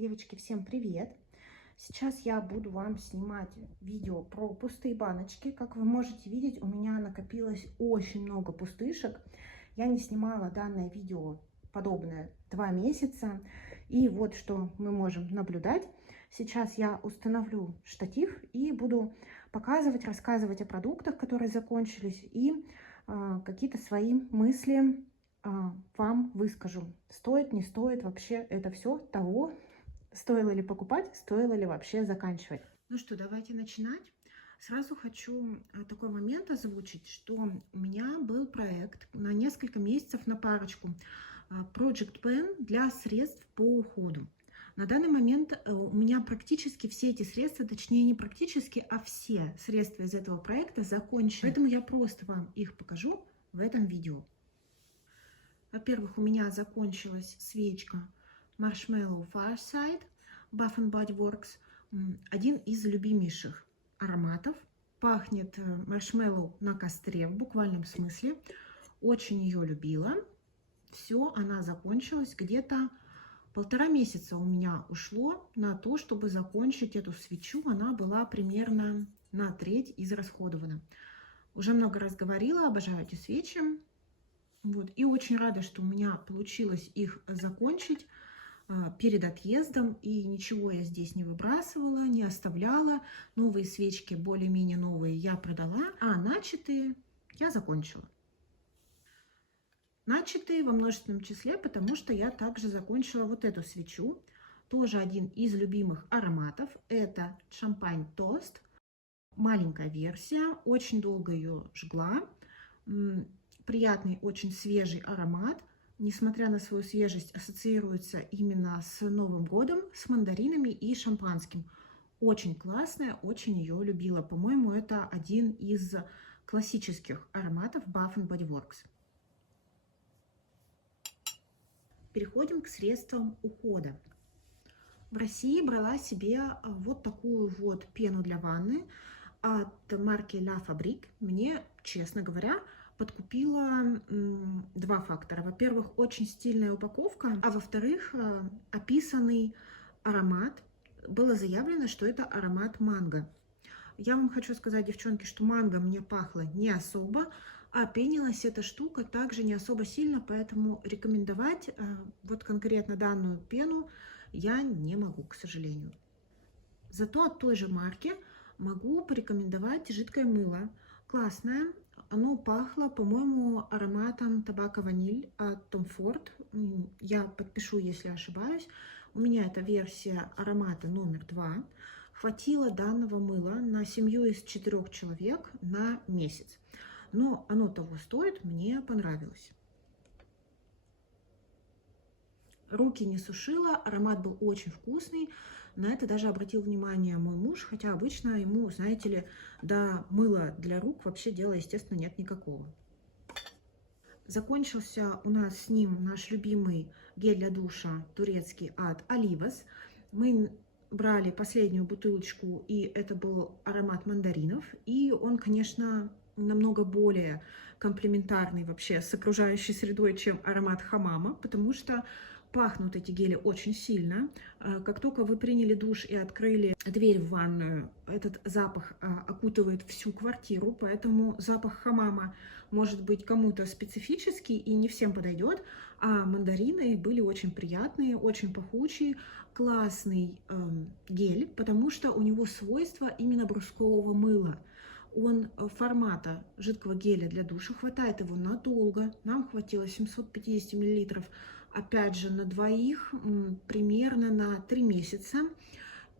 Девочки, всем привет! Сейчас я буду вам снимать видео про пустые баночки. Как вы можете видеть, у меня накопилось очень много пустышек. Я не снимала данное видео подобное 2 месяца. И вот что мы можем наблюдать. Сейчас я установлю штатив и буду показывать, рассказывать о продуктах, которые закончились, и какие-то свои мысли вам выскажу. Стоит, не стоит вообще это все того, стоило ли покупать, стоило ли вообще заканчивать. Ну что, давайте начинать. Сразу хочу такой момент озвучить, что у меня был проект на несколько месяцев, на парочку, Project Pen для средств по уходу. На данный момент у меня практически все эти средства, точнее не практически, а все средства из этого проекта закончены. Поэтому я просто вам их покажу в этом видео. Во-первых, у меня закончилась свечка Marshmallow Fireside Bath Body Works. Один из любимейших ароматов. Пахнет маршмеллоу на костре в буквальном смысле. Очень ее любила. Все, она закончилась. Где-то 1,5 месяца у меня ушло на то, чтобы закончить эту свечу. Она была примерно на треть израсходована. Уже много раз говорила, обожаю эти свечи. Вот. И очень рада, что у меня получилось их закончить перед отъездом. И ничего я здесь не выбрасывала, не оставляла. Новые свечки, более-менее новые, я продала, а начатые я закончила. Начатые во множественном числе, потому что я также закончила вот эту свечу. Тоже один из любимых ароматов. Это шампань тост. Маленькая версия. Очень долго ее жгла. Приятный, очень свежий аромат. Несмотря на свою свежесть, ассоциируется именно с Новым годом, с мандаринами и шампанским. Очень классная, очень ее любила. По-моему, это один из классических ароматов Bath Body Works. Переходим к средствам ухода. В России брала себе вот такую вот пену для ванны от марки La Fabrique. Мне, честно говоря, подкупила два фактора. Во-первых, очень стильная упаковка, а во-вторых, описанный аромат. Было заявлено, что это аромат манго. Я вам хочу сказать, девчонки, что манго мне пахло не особо, а пенилась эта штука также не особо сильно, поэтому рекомендовать вот конкретно данную пену я не могу, к сожалению. Зато от той же марки могу порекомендовать жидкое мыло. Классное. Оно пахло, по-моему, ароматом табако-ваниль от Tom Ford. Я подпишу, если ошибаюсь. У меня это версия аромата номер 2. Хватило данного мыла на семью из 4 человек на месяц. Но оно того стоит, мне понравилось. Руки не сушила, аромат был очень вкусный. На это даже обратил внимание мой муж, хотя обычно ему, знаете ли, до мыла для рук вообще дела, естественно, нет никакого. Закончился у нас с ним наш любимый гель для душа турецкий от Olivas. Мы брали последнюю бутылочку, и это был аромат мандаринов. И он, конечно, намного более комплементарный вообще с окружающей средой, чем аромат хамама, потому что пахнут эти гели очень сильно. Как только вы приняли душ и открыли дверь в ванную, этот запах окутывает всю квартиру, поэтому запах хамама может быть кому-то специфический и не всем подойдет, а мандарины были очень приятные, очень пахучие, классный гель, потому что у него свойства именно брускового мыла. Он формата жидкого геля для душа, хватает его надолго, нам хватило 750 мл, опять же на двоих, примерно на 3 месяца.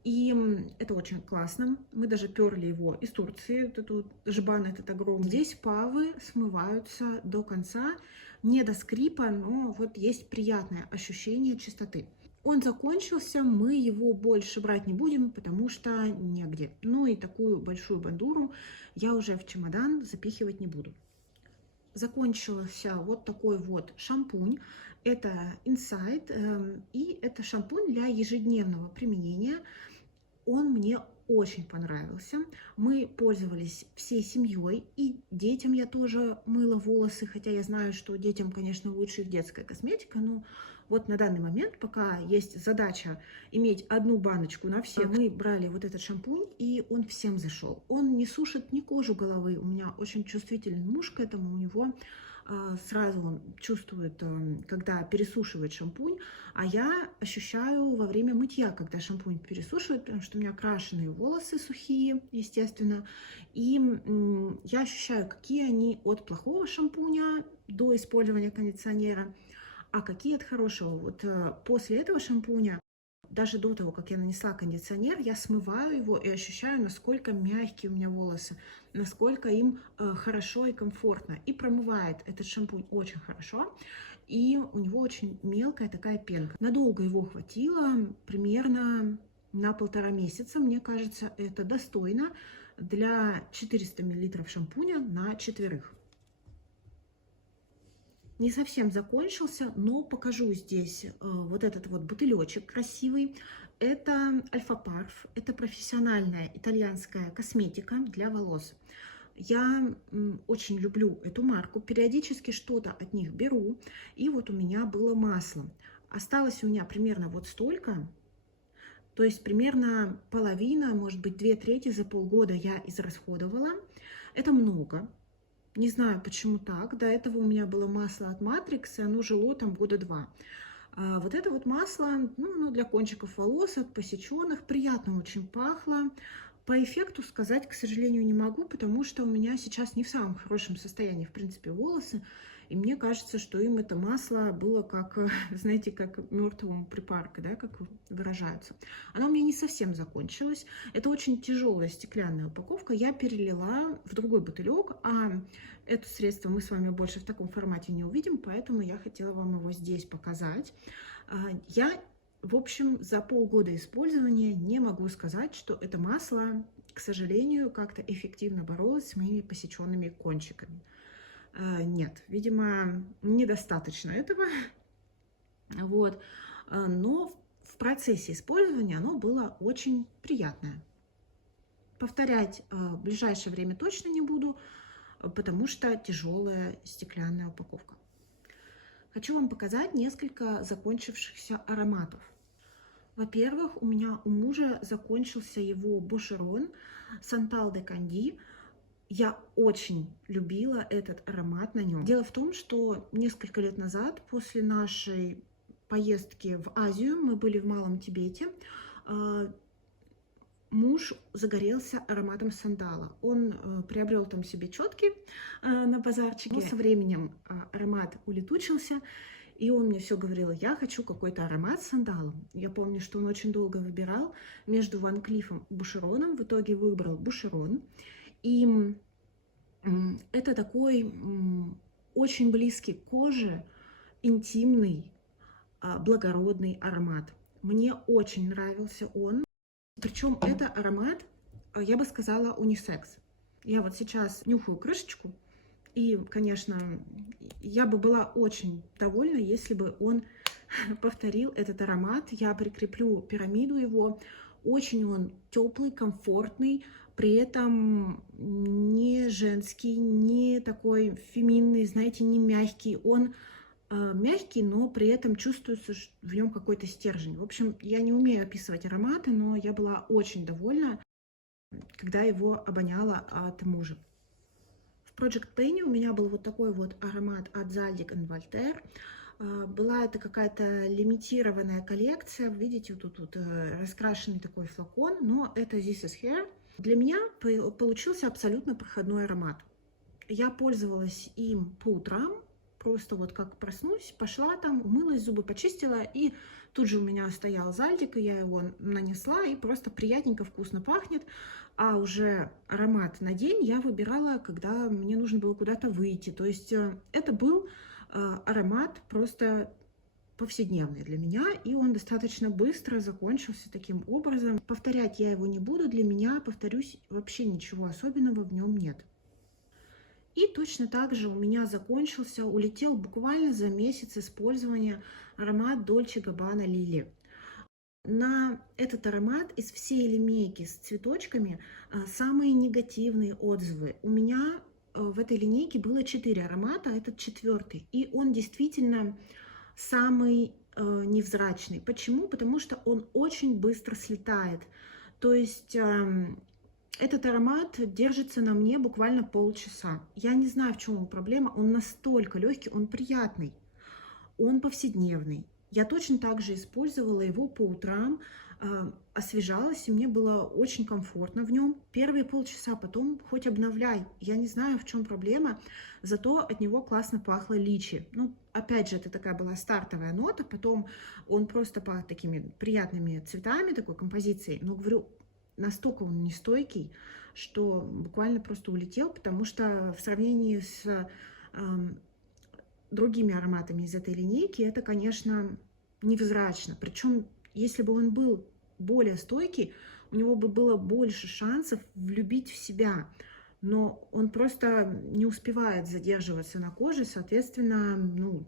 И это очень классно. Мы даже перли его из Турции. Вот этот жбан этот огромный. Здесь павы смываются до конца. Не до скрипа, но вот есть приятное ощущение чистоты. Он закончился, мы его больше брать не будем, потому что негде. Ну и такую большую бандуру я уже в чемодан запихивать не буду. Закончился вот такой вот шампунь. Это Inside. И это шампунь для ежедневного применения. Он мне очень понравился. Мы пользовались всей семьей, и детям я тоже мыла волосы, хотя я знаю, что детям, конечно, лучше их детская косметика, но Вот на данный момент, пока есть задача иметь одну баночку на всех, мы брали вот этот шампунь, и он всем зашел. Он не сушит ни кожу головы, у меня очень чувствительный муж к этому, у него сразу он чувствует, когда пересушивает шампунь, а я ощущаю во время мытья, когда шампунь пересушивает, потому что у меня крашеные волосы сухие, естественно, и я ощущаю, какие они от плохого шампуня до использования кондиционера, а какие от хорошего. Вот после этого шампуня, даже до того, как я нанесла кондиционер, я смываю его и ощущаю, насколько мягкие у меня волосы, насколько им хорошо и комфортно. И промывает этот шампунь очень хорошо, и у него очень мелкая такая пенка. Надолго его хватило, примерно на 1,5 месяца. Мне кажется, это достойно для 400 мл шампуня на 4. Не совсем закончился, но покажу здесь вот этот вот бутылечек красивый. Это Альфа-Парф, это профессиональная итальянская косметика для волос. Я очень люблю эту марку, периодически что-то от них беру. И вот у меня было масло. Осталось у меня примерно вот столько, то есть примерно половина, может быть 2/3 за полгода я израсходовала. Это много. Не знаю, почему так. До этого у меня было масло от Matrix, и оно жило там года 2. А вот это вот масло, ну, оно для кончиков волос, от посеченных, приятно очень пахло. По эффекту сказать, к сожалению, не могу, потому что у меня сейчас не в самом хорошем состоянии, в принципе, волосы. И мне кажется, что им это масло было как, знаете, как мертвому припарка, да, как выражаются. Оно у меня не совсем закончилось. Это очень тяжелая стеклянная упаковка. Я перелила в другой бутылек, а это средство мы с вами больше в таком формате не увидим, поэтому я хотела вам его здесь показать. Я, в общем, за полгода использования не могу сказать, что это масло, к сожалению, как-то эффективно боролось с моими посеченными кончиками. Нет, видимо, недостаточно этого. Вот. Но в процессе использования оно было очень приятное. Повторять в ближайшее время точно не буду, потому что тяжелая стеклянная упаковка. Хочу вам показать несколько закончившихся ароматов. Во-первых, у мужа закончился его Бушерон Santal de Candy. Я очень любила этот аромат на нем. Дело в том, что несколько лет назад, после нашей поездки в Азию, мы были в Малом Тибете, муж загорелся ароматом сандала. Он приобрел там себе четки на базарчике, но со временем аромат улетучился, и он мне все говорил: я хочу какой-то аромат с сандалом. Я помню, что он очень долго выбирал между Ван Клифом и Бушероном, в итоге выбрал Бушерон. И это такой очень близкий к коже, интимный, благородный аромат. Мне очень нравился он. Причем это аромат, я бы сказала, унисекс. Я вот сейчас нюхаю крышечку, и, конечно, я бы была очень довольна, если бы он повторил этот аромат. Я прикреплю пирамиду его. Очень он теплый, комфортный, при этом не женский, не такой феминный, знаете, не мягкий. Он мягкий, но при этом чувствуется в нем какой-то стержень. В общем, я не умею описывать ароматы, но я была очень довольна, когда его обоняла от мужа. В Project Penny у меня был вот такой вот аромат от Zadig & Voltaire. Была это какая-то лимитированная коллекция. Видите, вот тут вот раскрашенный такой флакон, но это This Is Hair. Для меня получился абсолютно проходной аромат. Я пользовалась им по утрам. Просто вот как проснусь, пошла там, умылась, зубы почистила, и тут же у меня стоял Зальдик, и я его нанесла, и просто приятненько, вкусно пахнет. А уже аромат на день я выбирала, когда мне нужно было куда-то выйти. То есть это был аромат просто повседневный для меня, и он достаточно быстро закончился таким образом. Повторять я его не буду, для меня, повторюсь, вообще ничего особенного в нем нет. И точно так же у меня улетел буквально за месяц использования аромат Dolce Gabbana Lily. На этот аромат из всей линейки с цветочками самые негативные отзывы. У меня в этой линейке было 4 аромата, этот 4-й. И он действительно самый невзрачный. Почему? Потому что он очень быстро слетает. То есть этот аромат держится на мне буквально полчаса. Я не знаю, в чем его проблема. Он настолько легкий, он приятный, он повседневный. Я точно так же использовала его по утрам, освежалась, и мне было очень комфортно в нем. Первые полчаса, потом хоть обновляй. Я не знаю, в чем проблема, зато от него классно пахло личи. Ну, опять же, это такая была стартовая нота, потом он просто пах такими приятными цветами, такой композицией. Но, говорю, настолько он нестойкий, что буквально просто улетел, потому что в сравнении с другими ароматами из этой линейки это, конечно, невзрачно. Причем, если бы он был более стойкий, у него бы было больше шансов влюбить в себя. Но он просто не успевает задерживаться на коже, соответственно, ну,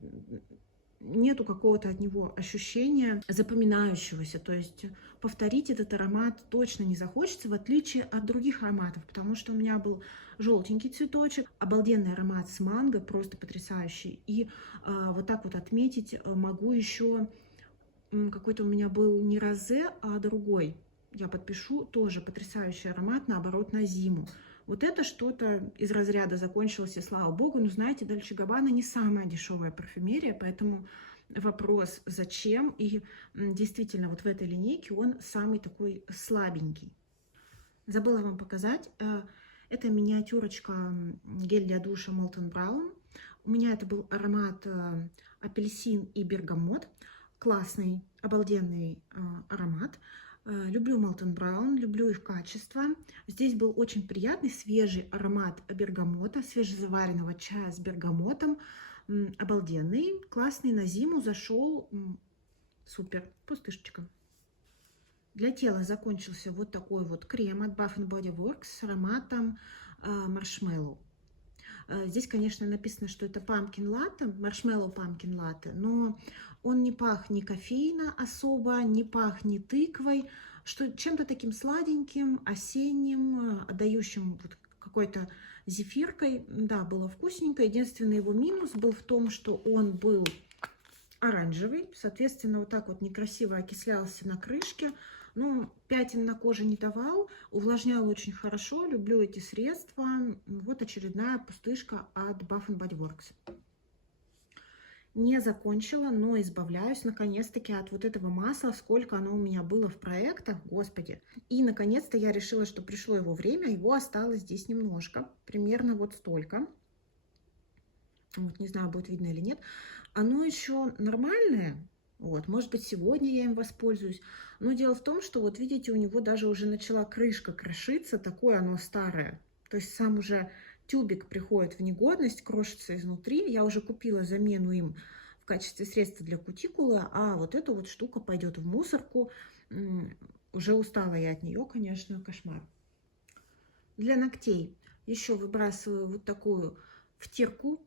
нету какого-то от него ощущения запоминающегося. То есть повторить этот аромат точно не захочется, в отличие от других ароматов, потому что у меня был желтенький цветочек, обалденный аромат с манго, просто потрясающий. И вот так вот отметить могу еще какой-то у меня был не розе, а другой. Я подпишу, тоже потрясающий аромат, наоборот, на зиму. Вот это что-то из разряда закончилось, и слава богу. Но знаете, Дольче Габбана не самая дешевая парфюмерия, поэтому вопрос зачем. И действительно, вот в этой линейке он самый такой слабенький. Забыла вам показать. Это миниатюрочка гель для душа Molton Brown. У меня это был аромат апельсин и бергамот. Классный, обалденный аромат. Люблю Molton Brown, люблю их качество. Здесь был очень приятный свежий аромат бергамота, свежезаваренного чая с бергамотом. Обалденный, классный, на зиму зашел. Супер, пустышечка. Для тела закончился вот такой вот крем от Bath Body Works с ароматом маршмеллоу. Здесь, конечно, написано, что это pumpkin latte, marshmallow pumpkin latte, но он не пахнет кофеина особо, не пахнет тыквой, что чем-то таким сладеньким, осенним, отдающим вот какой-то зефиркой. Да, было вкусненько. Единственный его минус был в том, что он был оранжевый, соответственно, вот так вот некрасиво окислялся на крышке. Ну, пятен на коже не давал, увлажнял очень хорошо, люблю эти средства. Вот очередная пустышка от Bath Body Works. Не закончила, но избавляюсь наконец-таки от вот этого масла, сколько оно у меня было в проектах, господи. И наконец-то я решила, что пришло его время, его осталось здесь немножко, примерно вот столько. Вот, не знаю, будет видно или нет. Оно еще нормальное. Вот, может быть, сегодня я им воспользуюсь. Но дело в том, что, вот видите, у него даже уже начала крышка крошиться, такое оно старое. То есть сам уже тюбик приходит в негодность, крошится изнутри. Я уже купила замену им в качестве средства для кутикулы, а вот эта вот штука пойдет в мусорку. Уже устала я от нее, конечно, кошмар. Для ногтей еще выбрасываю вот такую втирку.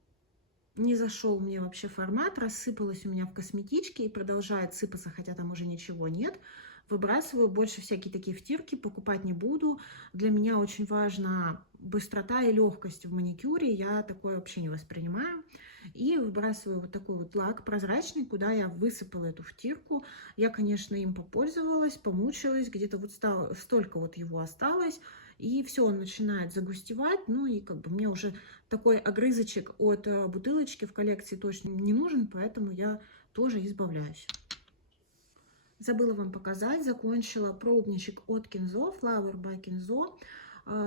Не зашел мне вообще формат, рассыпалась у меня в косметичке и продолжает сыпаться, хотя там уже ничего нет. Выбрасываю, больше всякие такие втирки покупать не буду. Для меня очень важна быстрота и легкость в маникюре, я такое вообще не воспринимаю. И выбрасываю вот такой вот лак прозрачный, куда я высыпала эту втирку. Я, конечно, им попользовалась, помучилась, где-то вот столько вот его осталось. И все, он начинает загустевать, ну и как бы мне уже такой огрызочек от бутылочки в коллекции точно не нужен, поэтому я тоже избавляюсь. Забыла вам показать, закончила пробничек от Kenzo, Flower by Kenzo.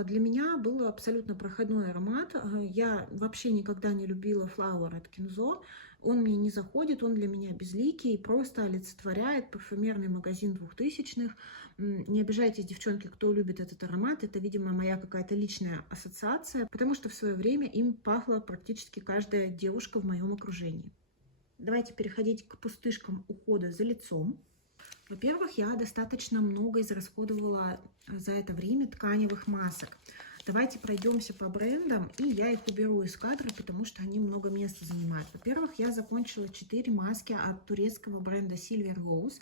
Для меня был абсолютно проходной аромат. Я вообще никогда не любила Flower от Kenzo. Он мне не заходит, он для меня безликий и просто олицетворяет парфюмерный магазин 2000-х. Не обижайтесь, девчонки, кто любит этот аромат. Это, видимо, моя какая-то личная ассоциация, потому что в свое время им пахла практически каждая девушка в моем окружении. Давайте переходить к пустышкам ухода за лицом. Во-первых, я достаточно много израсходовала за это время тканевых масок. Давайте пройдемся по брендам, и я их уберу из кадра, потому что они много места занимают. Во-первых, я закончила 4 маски от турецкого бренда Silver Rose.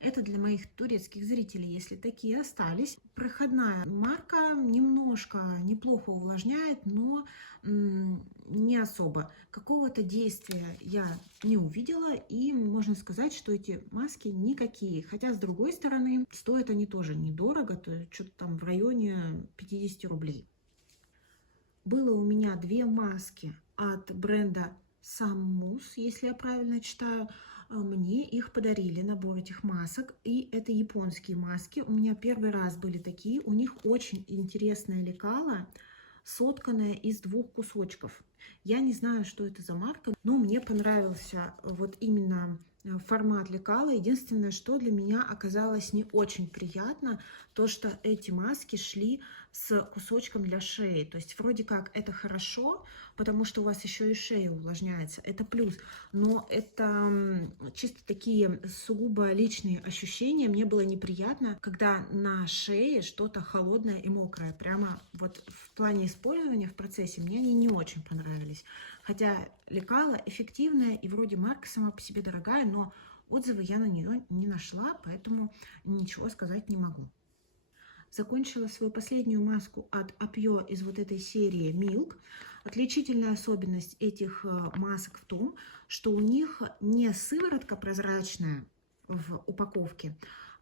Это для моих турецких зрителей, если такие остались. Проходная марка, немножко неплохо увлажняет, но не особо. Какого-то действия я не увидела, и можно сказать, что эти маски никакие. Хотя, с другой стороны, стоят они тоже недорого, то есть что-то там в районе 50 рублей. Было у меня две маски от бренда Sammus, если я правильно читаю. Мне их подарили, набор этих масок, и это японские маски. У меня первый раз были такие, у них очень интересное лекало, сотканное из двух кусочков. Я не знаю, что это за марка, но мне понравился вот именно формат лекала. Единственное, что для меня оказалось не очень приятно, то, что эти маски шли с кусочком для шеи. То есть вроде как это хорошо, потому что у вас еще и шея увлажняется, это плюс. Но это чисто такие сугубо личные ощущения. Мне было неприятно, когда на шее что-то холодное и мокрое. Прямо вот в плане использования в процессе мне они не очень понравились. Хотя лекало эффективное и вроде марка сама по себе дорогая, но отзывы я на нее не нашла, поэтому ничего сказать не могу. Закончила свою последнюю маску от Apio из вот этой серии Milk. Отличительная особенность этих масок в том, что у них не сыворотка прозрачная в упаковке,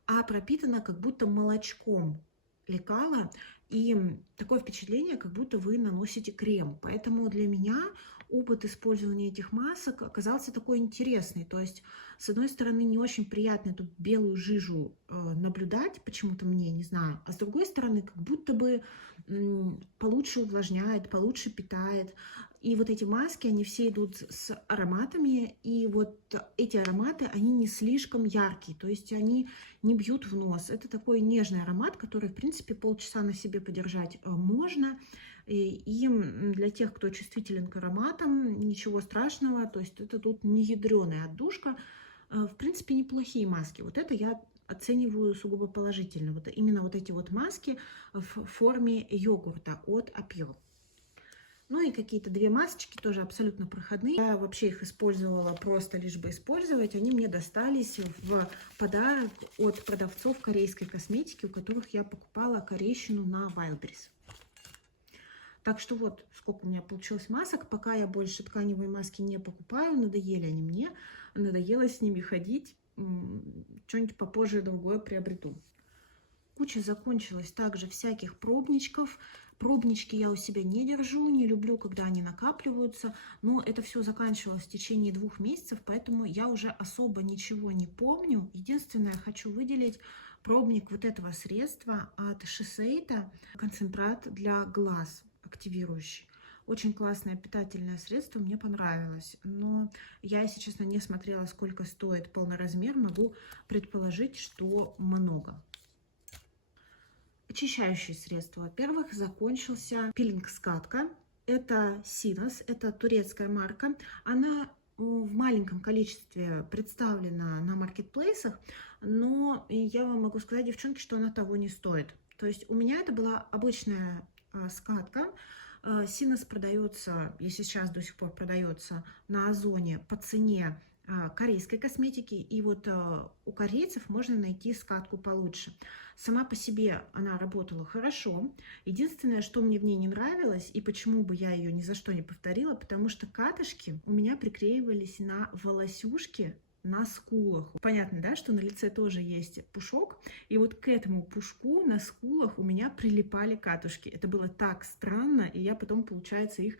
а пропитана как будто молочком лекала. И такое впечатление, как будто вы наносите крем. Поэтому для меня опыт использования этих масок оказался такой интересный. То есть, с одной стороны, не очень приятно эту белую жижу наблюдать, почему-то мне, не знаю. А с другой стороны, как будто бы получше увлажняет, получше питает. И вот эти маски, они все идут с ароматами, и вот эти ароматы, они не слишком яркие, то есть они не бьют в нос. Это такой нежный аромат, который, в принципе, полчаса на себе подержать можно. И для тех, кто чувствителен к ароматам, ничего страшного, то есть это тут не ядреная отдушка. В принципе, неплохие маски. Вот это я оцениваю сугубо положительно. Вот именно вот эти вот маски в форме йогурта от Apio. Ну и какие-то две масочки тоже абсолютно проходные. Я вообще их использовала просто лишь бы использовать. Они мне достались в подарок от продавцов корейской косметики, у которых я покупала корейщину на Wildberries. Так что вот сколько у меня получилось масок. Пока я больше тканевые маски не покупаю, надоели они мне. Надоело с ними ходить. Что-нибудь попозже другое приобрету. Куча закончилась также всяких пробничков. Пробнички я у себя не держу, не люблю, когда они накапливаются. Но это все заканчивалось в течение 2 месяцев, поэтому я уже особо ничего не помню. Единственное, хочу выделить пробник вот этого средства от Shiseido, концентрат для глаз активирующий. Очень классное питательное средство, мне понравилось. Но я, если честно, не смотрела, сколько стоит полноразмер. Могу предположить, что много. Очищающие средства. Во-первых, закончился пилинг-скатка. Это Синос, это турецкая марка. Она в маленьком количестве представлена на маркетплейсах, но я вам могу сказать, девчонки, что она того не стоит. То есть у меня это была обычная скатка. Синос продается, если сейчас до сих пор продается на Озоне по цене корейской косметики, и вот у корейцев можно найти скатку получше. Сама по себе она работала хорошо. Единственное, что мне в ней не нравилось, и почему бы я ее ни за что не повторила, потому что катышки у меня приклеивались на волосюшки на скулах. Понятно, да, что на лице тоже есть пушок, и вот к этому пушку на скулах у меня прилипали катушки. Это было так странно, и я потом, получается, их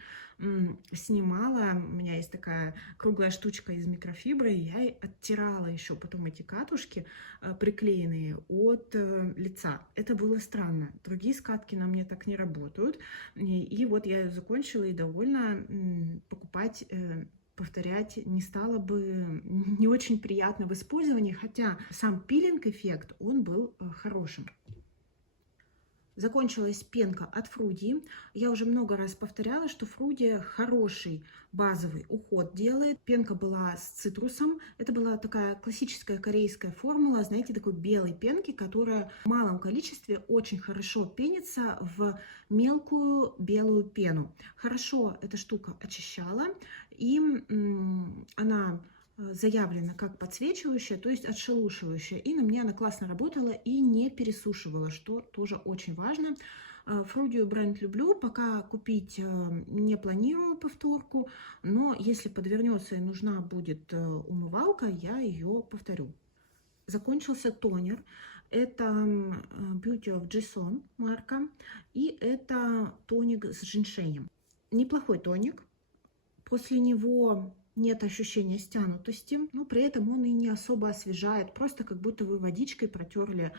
снимала. У меня есть такая круглая штучка из микрофибры, и я оттирала еще потом эти катушки, приклеенные от лица. Это было странно. Другие скатки на мне так не работают. И вот я ее закончила и довольна. Покупать повторять не стало бы, не очень приятно в использовании, хотя сам пилинг-эффект, он был хорошим. Закончилась пенка от Фруди. Я уже много раз повторяла, что Фруди хороший базовый уход делает. Пенка была с цитрусом. Это была такая классическая корейская формула, знаете, такой белой пенки, которая в малом количестве очень хорошо пенится в мелкую белую пену. Хорошо эта штука очищала, и она заявлена как подсвечивающая, то есть отшелушивающая. И на мне она классно работала и не пересушивала, что тоже очень важно. Фрудию бренд люблю, пока купить не планирую повторку, но если подвернется и нужна будет умывалка, я ее повторю. Закончился тонер. Это Beauty of Jason марка, и это тоник с женьшенем. Неплохой тоник. После него нет ощущения стянутости, но при этом он и не особо освежает, просто как будто вы водичкой протерли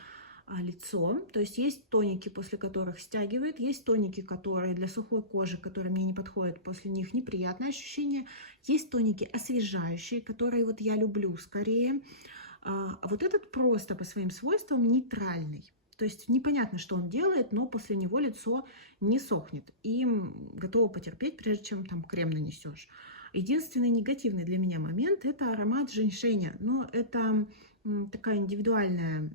лицо. То есть есть тоники, после которых стягивает, есть тоники, которые для сухой кожи, которые мне не подходят, после них неприятное ощущение. Есть тоники освежающие, которые вот я люблю скорее. А вот этот просто по своим свойствам нейтральный. То есть непонятно, что он делает, но после него лицо не сохнет. И готово потерпеть, прежде чем там крем нанесешь. Единственный негативный для меня момент – это аромат женьшеня. Но это такая индивидуальная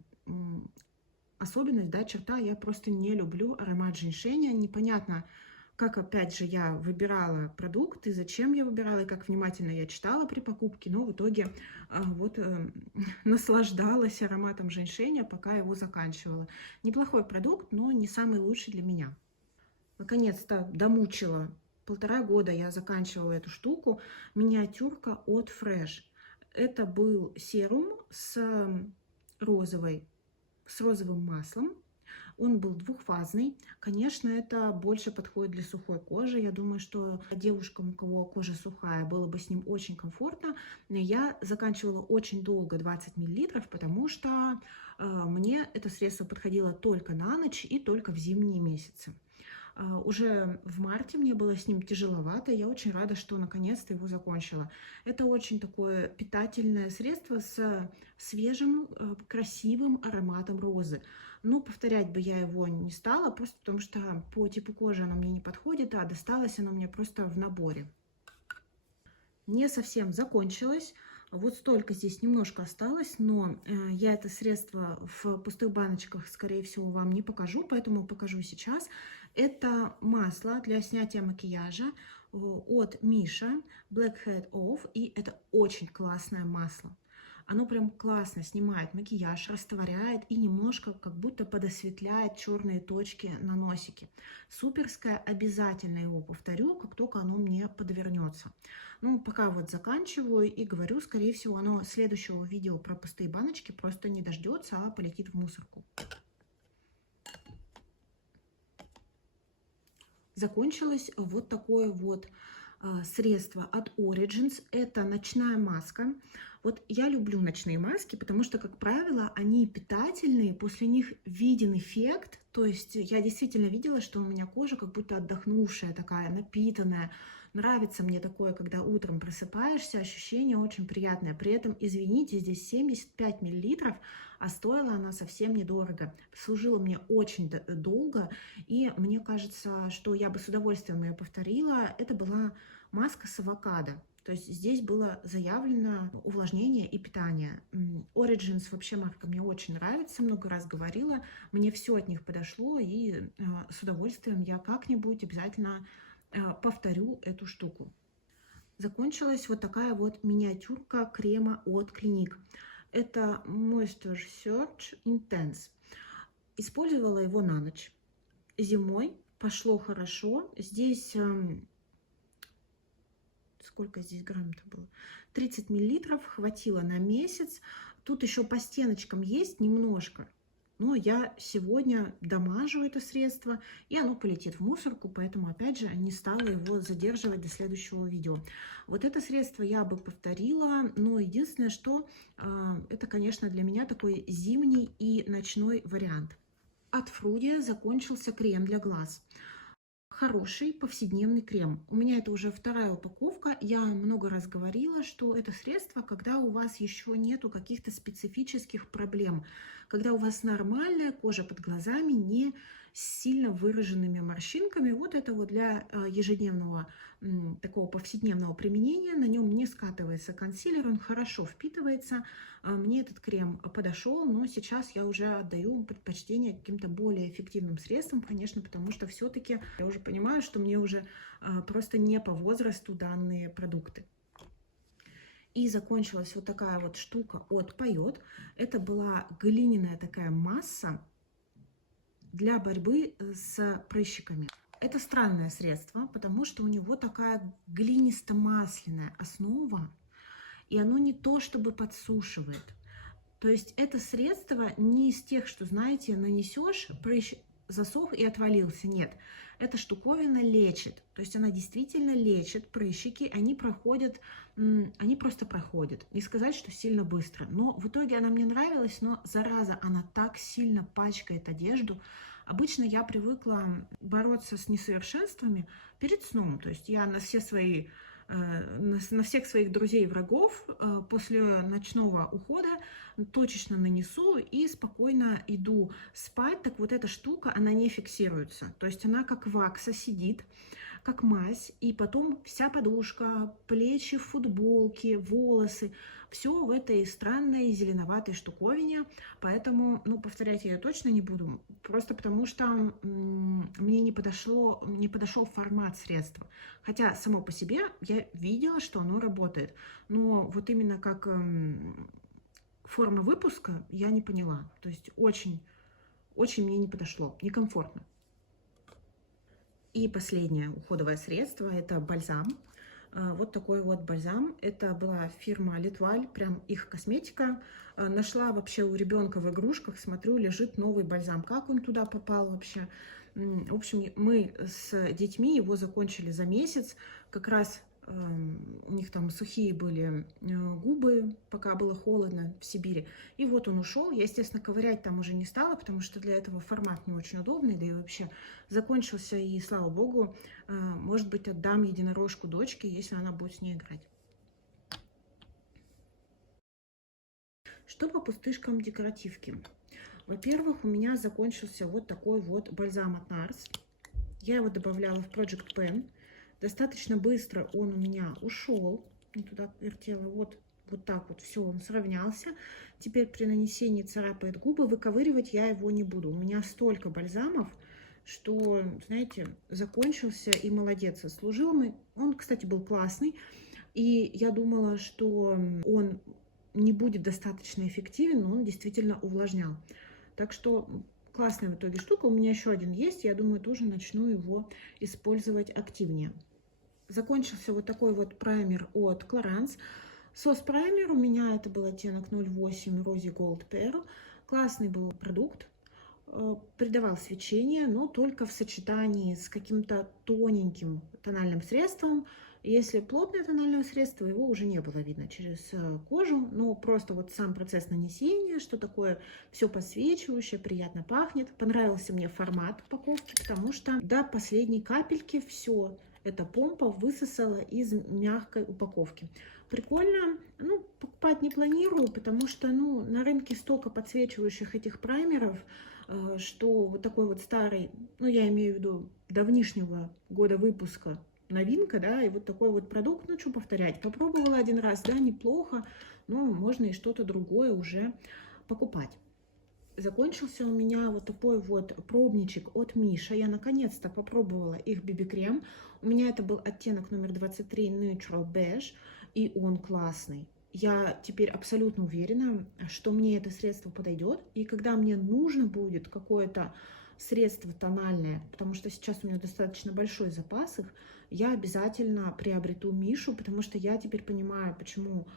особенность, да, черта. Я просто не люблю аромат женьшеня. Непонятно, как, опять же, я выбирала продукт, и зачем я выбирала, и как внимательно я читала при покупке, но в итоге наслаждалась ароматом женьшеня, пока его заканчивала. Неплохой продукт, но не самый лучший для меня. Наконец-то домучила. 1,5 года я заканчивала эту штуку. Миниатюрка от Fresh. Это был серум с розовым маслом. Он был двухфазный. Конечно, это больше подходит для сухой кожи. Я думаю, что девушкам, у кого кожа сухая, было бы с ним очень комфортно. Я заканчивала очень долго, 20 мл, потому что мне это средство подходило только на ночь и только в зимние месяцы. Уже в марте мне было с ним тяжеловато, я очень рада, что наконец-то его закончила. Это очень такое питательное средство с свежим, красивым ароматом розы. Но повторять бы я его не стала, просто потому что по типу кожи оно мне не подходит, а досталось оно мне просто в наборе. Не совсем закончилось. Вот столько здесь немножко осталось, но я это средство в пустых баночках, скорее всего, вам не покажу, поэтому покажу сейчас. Это масло для снятия макияжа от Миша, Blackhead Off, и это очень классное масло. Оно прям классно снимает макияж, растворяет и немножко как будто подосветляет черные точки на носике. Суперское, обязательно его повторю, как только оно мне подвернется. Ну, пока вот заканчиваю и говорю, скорее всего, оно следующего видео про пустые баночки просто не дождется, а полетит в мусорку. Закончилось вот такое вот средство от Origins. Это ночная маска. Вот я люблю ночные маски, потому что, как правило, они питательные, после них виден эффект. То есть я действительно видела, что у меня кожа как будто отдохнувшая такая, напитанная. Нравится мне такое, когда утром просыпаешься, ощущение очень приятное. При этом, извините, здесь 75 мл, а стоила она совсем недорого. Служила мне очень долго, и мне кажется, что я бы с удовольствием ее повторила. Это была маска с авокадо. То есть здесь было заявлено увлажнение и питание. Origins вообще марка мне очень нравится, много раз говорила. Мне все от них подошло, и с удовольствием я как-нибудь обязательно повторю эту штуку. Закончилась вот такая вот миниатюрка крема от Clinique. Это Moisture Surge Intense. Использовала его на ночь. Зимой пошло хорошо. Здесь сколько здесь грамм-то было? 30 миллилитров, хватило на месяц. Тут еще по стеночкам есть немножко. Но я сегодня дамажу это средство, и оно полетит в мусорку, поэтому, опять же, не стала его задерживать до следующего видео. Вот это средство я бы повторила, но единственное, что это, конечно, для меня такой зимний и ночной вариант. От Фруди закончился крем для глаз. Хороший повседневный крем. У меня это уже вторая упаковка. Я много раз говорила, что это средство, когда у вас еще нету каких-то специфических проблем, когда у вас нормальная кожа под глазами, не с сильно выраженными морщинками. Вот это вот для ежедневного такого повседневного применения. На нем не скатывается консилер, он хорошо впитывается. Мне этот крем подошел, но сейчас я уже отдаю предпочтение каким-то более эффективным средствам, конечно, потому что все-таки я уже понимаю, что мне уже просто не по возрасту данные продукты. И закончилась вот такая вот штука от Поет. Это была глиняная такая масса для борьбы с прыщиками. Это странное средство, потому что у него такая глинисто-масляная основа, и оно не то чтобы подсушивает. То есть это средство не из тех, что, знаете, нанесешь, прыщ засох и отвалился. Нет, эта штуковина лечит. То есть она действительно лечит прыщики, они проходят, они просто проходят. Не сказать, что сильно быстро. Но в итоге она мне нравилась, но, зараза, она так сильно пачкает одежду. Обычно я привыкла бороться с несовершенствами перед сном. То есть я на всех своих друзей и врагов после ночного ухода точечно нанесу и спокойно иду спать. Так вот эта штука, она не фиксируется. То есть она как вакса сидит, как мазь, и потом вся подушка, плечи в футболке, волосы, все в этой странной зеленоватой штуковине. Поэтому, ну, повторять я ее точно не буду, просто потому что мне не подошел формат средства. Хотя само по себе я видела, что оно работает, но вот именно как форма выпуска я не поняла. То есть очень мне не подошло, некомфортно. И последнее уходовое средство – это бальзам. Вот такой вот бальзам. Это была фирма Литваль, прям их косметика. Нашла вообще у ребенка в игрушках, смотрю, лежит новый бальзам. Как он туда попал вообще? В общем, мы с детьми его закончили за месяц. Как раз у них там сухие были губы, пока было холодно в Сибири. И вот он ушел. Я, естественно, ковырять там уже не стала, потому что для этого формат не очень удобный, да и вообще закончился, и слава богу, может быть, отдам единорожку дочке, если она будет с ней играть. Что по пустышкам декоративки? Во-первых, у меня закончился вот такой вот бальзам от NARS. Я его добавляла в Project Pen. Достаточно быстро он у меня ушел. Не туда вертела. Вот так вот все, он сравнялся. Теперь при нанесении царапает губы. Выковыривать я его не буду. У меня столько бальзамов, что, знаете, закончился и молодец. Служил. Он, кстати, был классный. И я думала, что он не будет достаточно эффективен, но он действительно увлажнял. Так что классная в итоге штука. У меня еще один есть. Я думаю, тоже начну его использовать активнее. Закончился вот такой вот праймер от Clarins. Сос-праймер у меня это был оттенок 08 Rosy Gold Pearl. Классный был продукт. Придавал свечение, но только в сочетании с каким-то тоненьким тональным средством. Если плотное тональное средство, его уже не было видно через кожу, но просто вот сам процесс нанесения, что такое все посвечивающее, приятно пахнет. Понравился мне формат упаковки, потому что до последней капельки все эта помпа высосала из мягкой упаковки. Прикольно. Ну, покупать не планирую, потому что, ну, на рынке столько подсвечивающих этих праймеров, что вот такой вот старый, ну, я имею в виду давнишнего года выпуска, новинка, да, и вот такой вот продукт, ну, что повторять, попробовала один раз, да, неплохо, но можно и что-то другое уже покупать. Закончился у меня вот такой вот пробничек от Миша. Я наконец-то попробовала их BB-крем. У меня это был оттенок номер 23 Neutral Beige, и он классный. Я теперь абсолютно уверена, что мне это средство подойдет. И когда мне нужно будет какое-то средство тональное, потому что сейчас у меня достаточно большой запас их, я обязательно приобрету Мишу, потому что я теперь понимаю, почему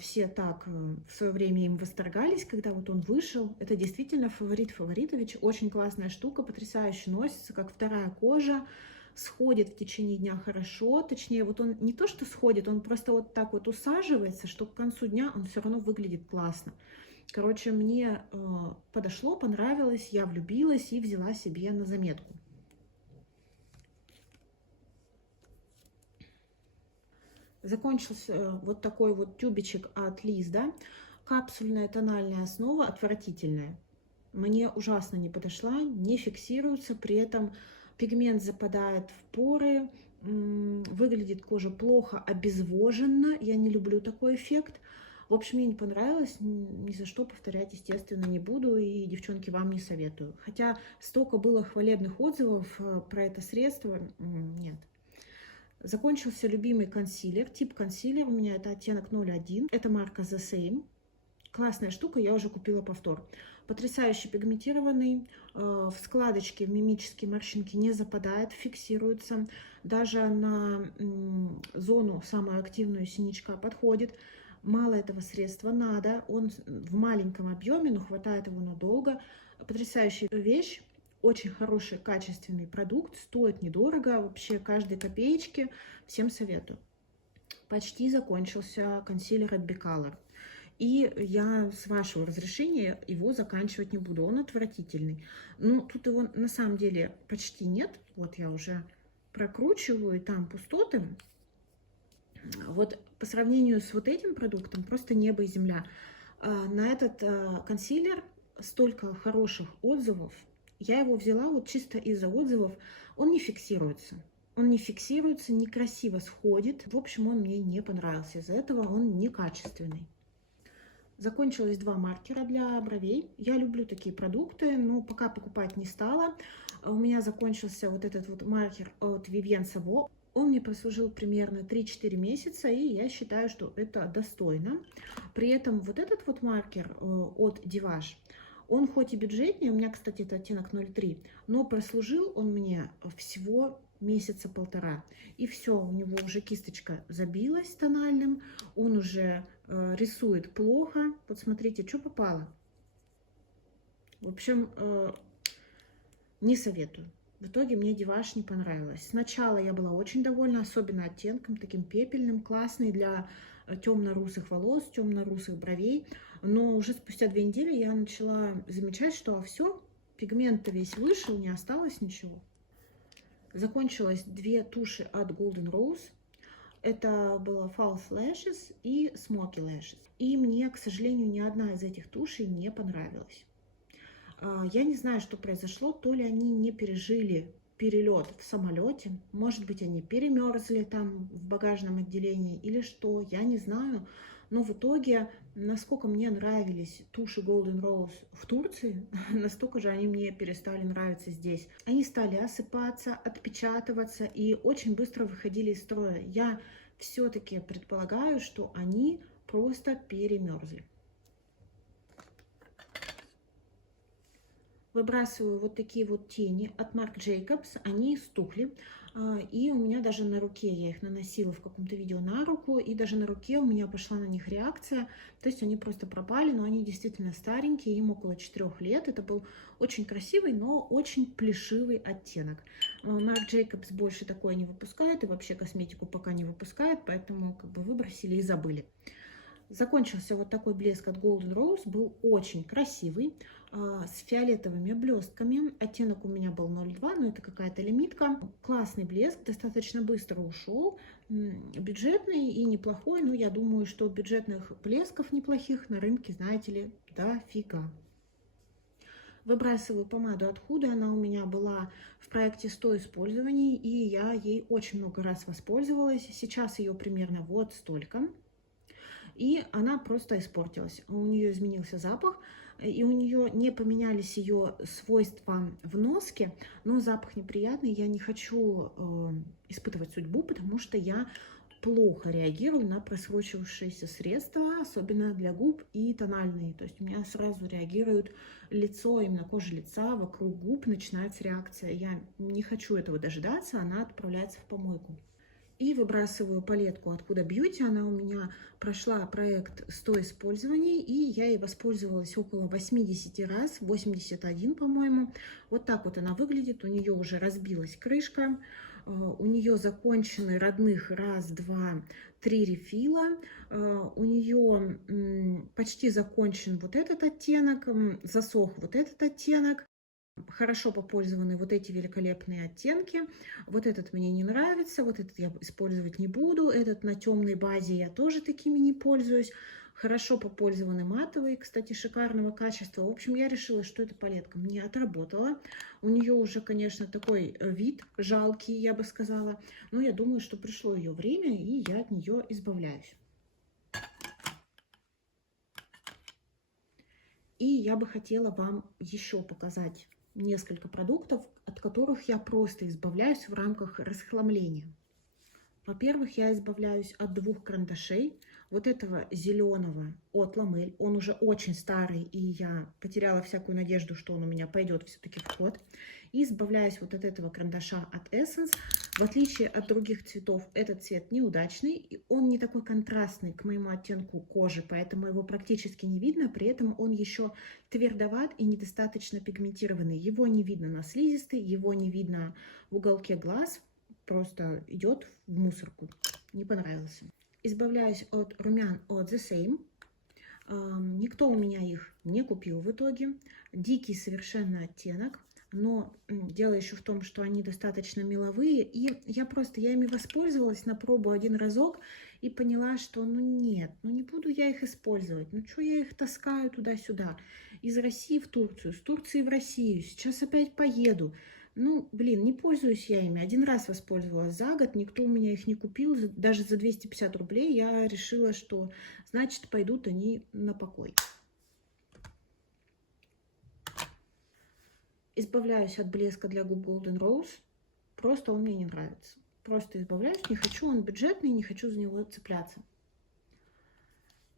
все так в свое время им восторгались, когда вот он вышел. Это действительно фаворит Фаворитович. Очень классная штука, потрясающе носится, как вторая кожа. Сходит в течение дня хорошо. Точнее, вот он не то, что сходит, он просто вот так вот усаживается, что к концу дня он все равно выглядит классно. Короче, мне подошло, понравилось, я влюбилась и взяла себе на заметку. Закончился вот такой вот тюбичек от Лизда. Капсульная тональная основа, отвратительная. Мне ужасно не подошла, не фиксируется, при этом пигмент западает в поры, выглядит кожа плохо, обезвоженно. Я не люблю такой эффект. В общем, мне не понравилось, ни за что повторять, естественно, не буду, и, девчонки, вам не советую. Хотя столько было хвалебных отзывов про это средство, нет. Закончился любимый консилер. Тип консилер у меня это оттенок 01. Это марка The Same. Классная штука, я уже купила повтор. Потрясающе пигментированный, в складочки, в мимические морщинки не западает, фиксируется. Даже на зону самую активную синячка подходит. Мало этого средства надо, он в маленьком объеме, но хватает его надолго. Потрясающая вещь, очень хороший качественный продукт, стоит недорого, вообще каждой копеечки, всем советую. Почти закончился консилер от Bicolor. И я, с вашего разрешения, его заканчивать не буду. Он отвратительный. Ну, тут его на самом деле почти нет. Вот я уже прокручиваю, и там пустоты. Вот по сравнению с вот этим продуктом просто небо и земля. На этот консилер столько хороших отзывов. Я его взяла вот чисто из-за отзывов. Он не фиксируется. Он не фиксируется, некрасиво сходит. В общем, он мне не понравился. Из-за этого он некачественный. Закончилось 2 маркера для бровей. Я люблю такие продукты, но пока покупать не стала. У меня закончился вот этот вот маркер от Vivienne Savo. Он мне прослужил примерно 3-4 месяца, и я считаю, что это достойно. При этом вот этот вот маркер от Divage, он хоть и бюджетнее, у меня, кстати, это оттенок 03, но прослужил он мне всего месяца полтора. И все, у него уже кисточка забилась тональным, он уже рисует плохо. Вот смотрите, что попало. В общем, не советую. В итоге мне Divage не понравилось. Сначала я была очень довольна, особенно оттенком, таким пепельным, классный для темно-русых волос, темно-русых бровей. Но уже спустя 2 недели я начала замечать, что все, пигмент-то весь вышел, не осталось ничего. Закончилось 2 туши от Golden Rose. Это было False Lashes и Smoky Lashes. И мне, к сожалению, ни одна из этих тушей не понравилась. Я не знаю, что произошло, то ли они не пережили перелет в самолете, может быть, они перемерзли там в багажном отделении или что, я не знаю. Но в итоге, насколько мне нравились туши Golden Rose в Турции, настолько же они мне перестали нравиться здесь. Они стали осыпаться, отпечатываться и очень быстро выходили из строя. Я все-таки предполагаю, что они просто перемерзли. Выбрасываю вот такие вот тени от Marc Jacobs, они стухли, и у меня даже на руке, я их наносила в каком-то видео на руку, и даже на руке у меня пошла на них реакция, то есть они просто пропали, но они действительно старенькие, им около 4 лет, это был очень красивый, но очень плешивый оттенок. Marc Jacobs больше такое не выпускает, и вообще косметику пока не выпускает, поэтому как бы выбросили и забыли. Закончился вот такой блеск от Golden Rose, был очень красивый, с фиолетовыми блестками. Оттенок у меня был 02, но это какая-то лимитка. Классный блеск, достаточно быстро ушел, бюджетный и неплохой, но я думаю, что бюджетных блесков неплохих на рынке, знаете ли, дофига. Выбрасываю помаду от Huda, она у меня была в проекте 100 использований, и я ей очень много раз воспользовалась. Сейчас ее примерно вот столько. И она просто испортилась. У нее изменился запах, и у нее не поменялись ее свойства в носке, но запах неприятный. Я не хочу испытывать судьбу, потому что я плохо реагирую на просрочившиеся средства, особенно для губ и тональные. То есть у меня сразу реагирует лицо, именно кожа лица, вокруг губ начинается реакция. Я не хочу этого дожидаться, она отправляется в помойку. И выбрасываю палетку от Huda Beauty. Она у меня прошла проект 100 использований, и я ей воспользовалась около 80 раз, 81, по-моему. Вот так вот она выглядит. У нее уже разбилась крышка. У нее закончены родных 1, 2, 3 рефила. У нее почти закончен вот этот оттенок, засох вот этот оттенок. Хорошо попользованы вот эти великолепные оттенки. Вот этот мне не нравится, вот этот я использовать не буду. Этот на темной базе я тоже такими не пользуюсь. Хорошо попользованы матовые, кстати, шикарного качества. В общем, я решила, что эта палетка мне отработала. У нее уже, конечно, такой вид жалкий, я бы сказала. Но я думаю, что пришло ее время, и я от нее избавляюсь. И я бы хотела вам еще показать несколько продуктов, от которых я просто избавляюсь в рамках расхламления. Во-первых, я избавляюсь от 2 карандашей. Вот этого зеленого от Ламель. Он уже очень старый, и я потеряла всякую надежду, что он у меня пойдет все-таки в ход. И избавляюсь вот от этого карандаша от Essence. В отличие от других цветов, этот цвет неудачный. И он не такой контрастный к моему оттенку кожи, поэтому его практически не видно. При этом он еще твердоват и недостаточно пигментированный. Его не видно на слизистой, его не видно в уголке глаз. Просто идет в мусорку. Не понравился. Избавляюсь от румян от The Same. Никто у меня их не купил в итоге. Дикий совершенно оттенок. Но дело еще в том, что они достаточно меловые. И я ими воспользовалась на пробу один разок и поняла, что ну нет, ну не буду я их использовать. Ну что я их таскаю туда-сюда? Из России в Турцию, с Турции в Россию. Сейчас опять поеду. Ну, блин, не пользуюсь я ими. Один раз воспользовалась за год, никто у меня их не купил. Даже за 250 рублей я решила, что, значит, пойдут они на покой. Избавляюсь от блеска для губ Golden Rose. Просто он мне не нравится. Просто избавляюсь, не хочу, он бюджетный, не хочу за него цепляться.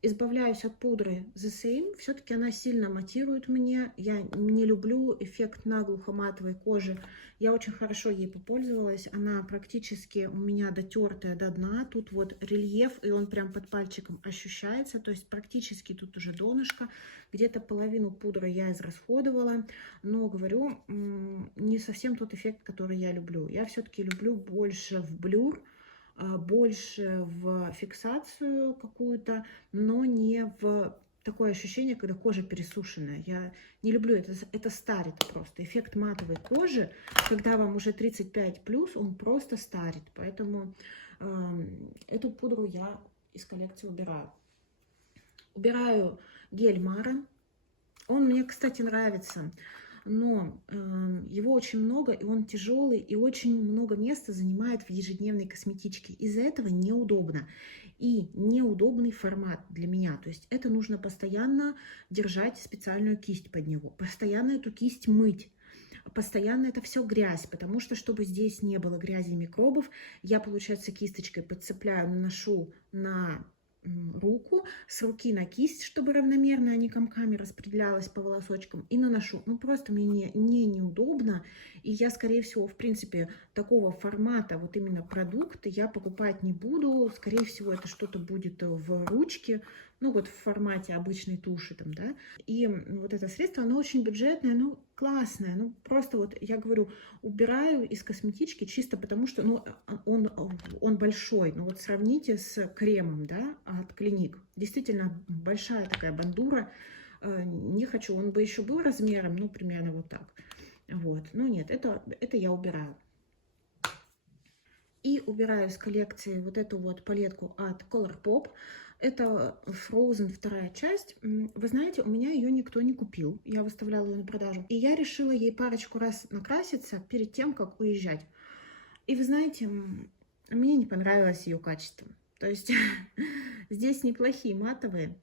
Избавляюсь от пудры The Same. Все-таки она сильно матирует мне. Я не люблю эффект наглухо матовой кожи. Я очень хорошо ей попользовалась. Она практически у меня дотертая до дна. Тут вот рельеф, и он прям под пальчиком ощущается. То есть практически тут уже донышко. Где-то половину пудры я израсходовала. Но, говорю, не совсем тот эффект, который я люблю. Я все-таки люблю больше в блюр, больше в фиксацию какую-то, но не в такое ощущение, когда кожа пересушенная. Я не люблю это, это старит просто. Эффект матовой кожи, когда вам уже 35+, он просто старит. Поэтому эту пудру я из коллекции убираю. Убираю гель Мара. Он мне, кстати, нравится. Но его очень много, и он тяжелый, и очень много места занимает в ежедневной косметичке. Из-за этого неудобно. И неудобный формат для меня. То есть это нужно постоянно держать специальную кисть под него. Постоянно эту кисть мыть. Постоянно это все грязь, потому что, чтобы здесь не было грязи и микробов, я, получается, кисточкой подцепляю, наношу на руку, с руки на кисть, чтобы равномерно, а не комками распределялась по волосочкам, и наношу. Ну, просто мне неудобно, и я, скорее всего, в принципе, такого формата, вот именно продукты я покупать не буду. Скорее всего, это что-то будет в ручке, ну, вот в формате обычной туши там, да. И вот это средство, оно очень бюджетное, ну, классное. Ну, просто вот, я говорю, убираю из косметички чисто потому, что, ну, он большой. Ну, вот сравните с кремом, да, от Клиник. Действительно большая такая бандура. Не хочу, он бы еще был размером, ну, примерно вот так. Вот, ну, нет, это я убираю. И убираю из коллекции вот эту вот палетку от Colourpop. Это Frozen вторая часть. Вы знаете, у меня ее никто не купил. Я выставляла ее на продажу. И я решила ей парочку раз накраситься перед тем, как уезжать. И вы знаете, мне не понравилось ее качество. То есть здесь неплохие матовые.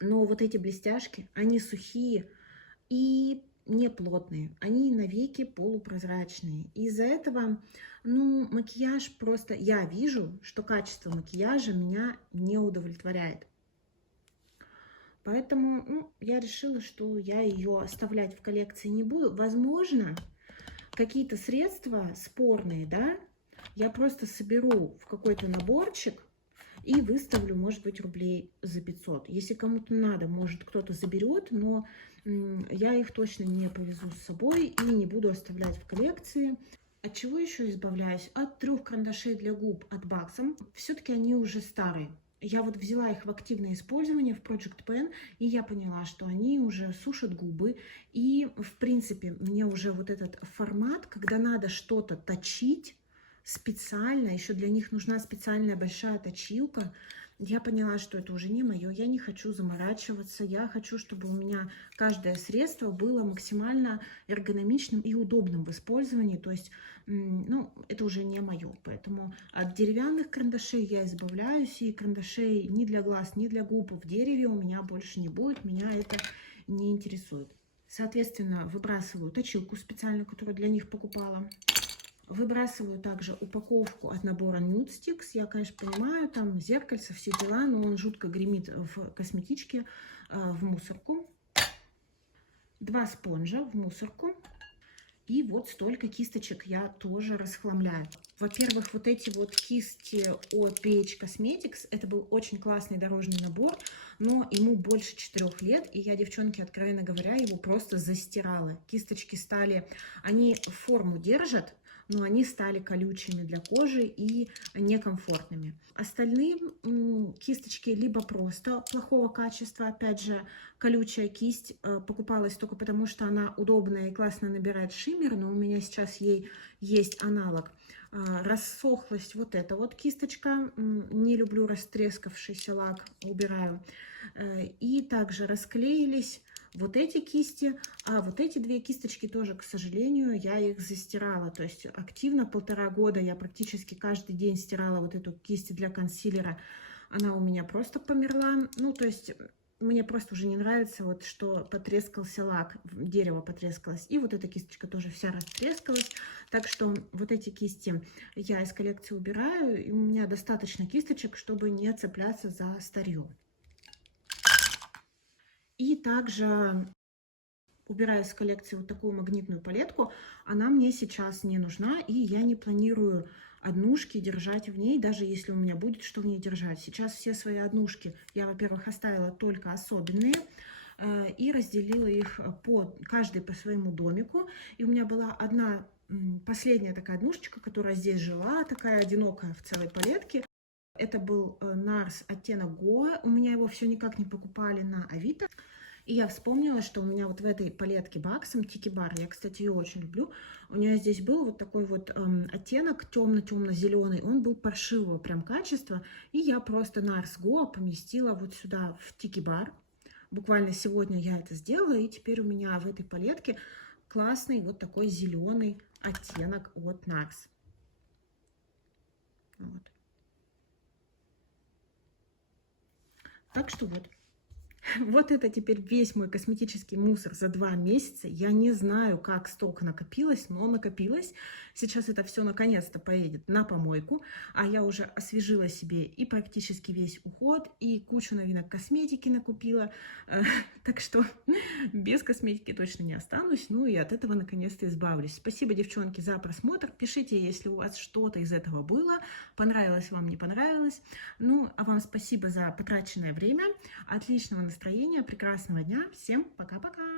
Но вот эти блестяшки, они сухие и не плотные, они навеки полупрозрачные. Из-за этого, ну, макияж просто... Я вижу, что качество макияжа меня не удовлетворяет. Поэтому, ну, я решила, что я ее оставлять в коллекции не буду. Возможно, какие-то средства спорные, да, я просто соберу в какой-то наборчик и выставлю, может быть, рублей за 500. Если кому-то надо, может, кто-то заберет, но я их точно не повезу с собой и не буду оставлять в коллекции. От чего еще избавляюсь? От 3 карандашей для губ от Baxam. Все-таки они уже старые. Я вот взяла их в активное использование в Project Pen, и я поняла, что они уже сушат губы. И, в принципе, мне уже вот этот формат, когда надо что-то точить специально, еще для них нужна специальная большая точилка, я поняла, что это уже не мое, я не хочу заморачиваться, я хочу, чтобы у меня каждое средство было максимально эргономичным и удобным в использовании, то есть, ну, это уже не мое, поэтому от деревянных карандашей я избавляюсь, и карандашей ни для глаз, ни для губ в дереве у меня больше не будет, меня это не интересует. Соответственно, выбрасываю точилку специально, которую для них покупала. Выбрасываю также упаковку от набора Nude Sticks. Я, конечно, понимаю, там зеркальце, все дела, но он жутко гремит в косметичке, в мусорку. 2 спонжа в мусорку. И вот столько кисточек я тоже расхламляю. Во-первых, вот эти вот кисти от PH Cosmetics, это был очень классный дорожный набор, но ему больше 4 лет, и я, девчонки, откровенно говоря, его просто застирала. Кисточки стали, они форму держат, но они стали колючими для кожи и некомфортными. Остальные кисточки либо просто плохого качества, опять же, колючая кисть покупалась только потому, что она удобная и классно набирает шиммер, но у меня сейчас ей есть аналог. Рассохлась вот эта вот кисточка, не люблю растрескавшийся лак, убираю. И также расклеились вот эти кисти, а вот эти 2 кисточки тоже, к сожалению, я их застирала. То есть активно 1,5 года я практически каждый день стирала вот эту кисть для консилера. Она у меня просто померла. Ну, то есть мне просто уже не нравится, вот что потрескался лак, дерево потрескалось. И вот эта кисточка тоже вся растрескалась. Так что вот эти кисти я из коллекции убираю. И у меня достаточно кисточек, чтобы не цепляться за старье. И также убираю из коллекции вот такую магнитную палетку. Она мне сейчас не нужна, и я не планирую однушки держать в ней, даже если у меня будет что в ней держать. Сейчас все свои однушки я, во-первых, оставила только особенные и разделила их каждый по своему домику. И у меня была одна последняя такая однушечка, которая здесь жила, такая одинокая в целой палетке. Это был NARS оттенок Goa. У меня его все никак не покупали на Авито. И я вспомнила, что у меня вот в этой палетке Баксом Tiki Bar, я, кстати, ее очень люблю, у нее здесь был вот такой вот оттенок темно-темно-зеленый, он был паршивого прям качества, и я просто NARS Goa поместила вот сюда в Tiki Bar. Буквально сегодня я это сделала, и теперь у меня в этой палетке классный вот такой зеленый оттенок от NARS. Вот. Так что вот. Вот это теперь весь мой косметический мусор за 2 месяца. Я не знаю, как столько накопилось, но накопилось. Сейчас это все наконец-то поедет на помойку. А я уже освежила себе и практически весь уход, и кучу новинок косметики накупила. Так что без косметики точно не останусь. Ну и от этого наконец-то избавлюсь. Спасибо, девчонки, за просмотр. Пишите, если у вас что-то из этого было. Понравилось вам, не понравилось. Ну, а вам спасибо за потраченное время. Отличного настроения, прекрасного дня. Всем пока-пока!